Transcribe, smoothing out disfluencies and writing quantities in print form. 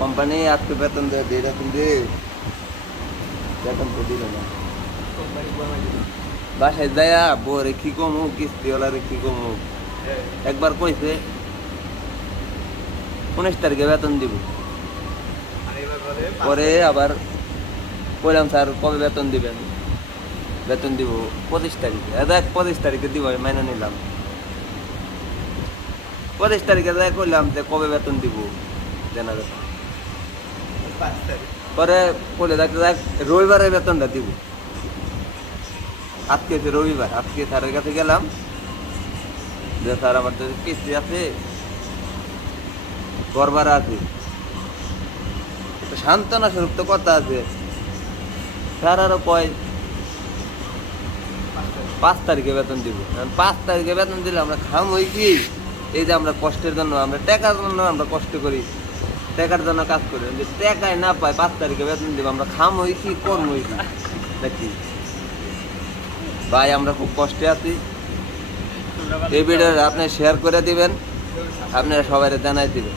Company আজকে বেতন দেয় দেড় কিন্তু বেতন তো দিল না। বাসায় যায়া বউরে কি কমু কিস্তিওয়ালারে কি কমু একবার কইছে 19 তারিখে বেতন দিব, পরে আবার কইলাম স্যার কবে বেতন দিবেন, বেতন দিব 25 তারিখে। দেখ 25 তারিখে দিব, আমি মাইনে নিলাম। 25 তারিখে দেখ কইলাম যে কবে বেতন দিব, জানা বেতন পরে বলে দেখ দেখ রবিবারে বেতনটা দিব। আজকে হচ্ছে রবিবার, আজকে স্যারের কাছে গেলাম যে স্যার আমার তো কিস্তি আছে, ঘর ভাড়া আছে, সান্ত্বনা স্বরূপ তো কথা আছে। স্যার আরো কয় 5 তারিখে বেতন দিব। 5 তারিখে বেতন দিলে আমরা খাম হই কি? এই যে আমরা কষ্টের জন্য, আমরা টাকার জন্য আমরা কষ্ট করি, টাকার জন্য কাজ করি, যে টাকায় না পাই 5 তারিখে বেতন দিব, আমরা খাম হই কি কর্ম হই কি দেখি ভাই। আমরা খুব কষ্টে আছি। এই ভিডিও আপনি শেয়ার করে দিবেন, আপনারা সবাই জানাই দিবেন।